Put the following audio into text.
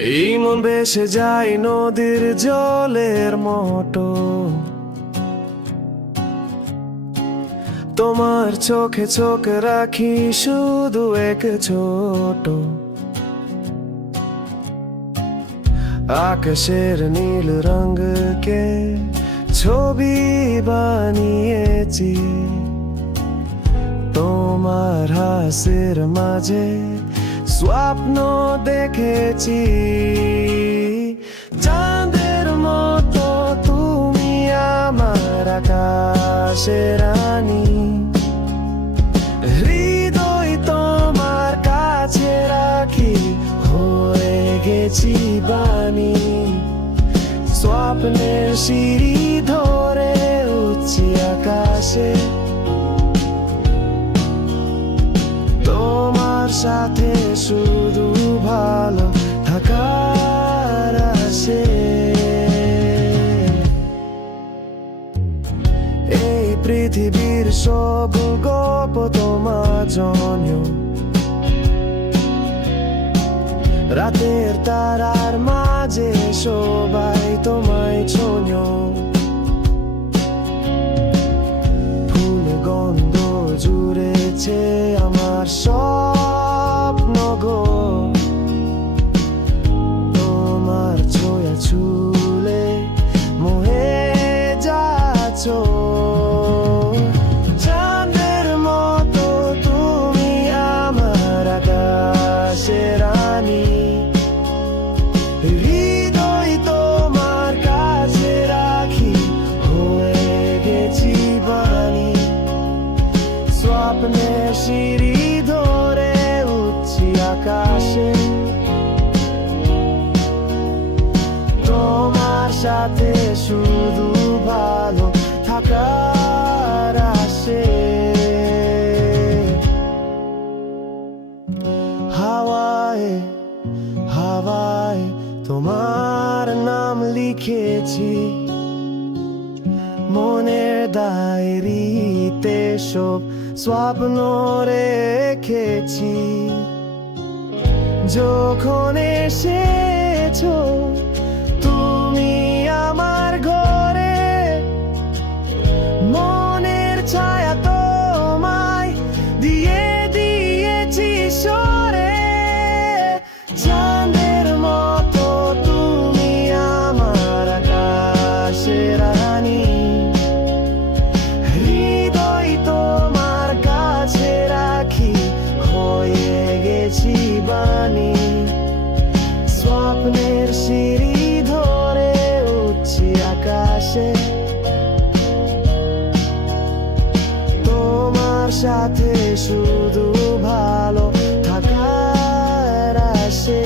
এই মন বেসে যায় নদীর জলের মতো তোমার চোখে চোখ রাখি শুধু এক ছোট। আকাশের নীল রঙকে ছবি বানিয়েছি। তোমার হাসির মাঝে স্বপ্ন দেখেছি। চাঁদের মতো তুমি আমার আকাশের রানী। হৃদয় তোমার কাছে রাখি, হয়ে গেছি বাণী। স্বপ্নের সিঁড়ি ধরে উচ্ছি আকাশে। তোমার সাথে শুধু ভালো থাকার আসে এই পৃথিবীর সব গপ তোমার জন্য। রাতের তারার মাঝে সবাই যাচ্ছ চাঁদের মতো তুমি আমার আকাশে রানী। তোমার কাছে রাখি গেছি বাণী। স্বপ্নের সিঁড়ি ধরে উঠছি আকাশে। তোমার সাথে শুধু ভালো থাকার আসে। হাওয়ায় হাওয়ায় তোমার নাম লিখেছি। মনের ডায়েরিতে সব স্বপ্ন রেখেছি। যখন এসেছ স্বপ্নের সিঁড়ি ধরে উঠছি আকাশে। তোমার সাথে শুধু ভালো থাকার আসে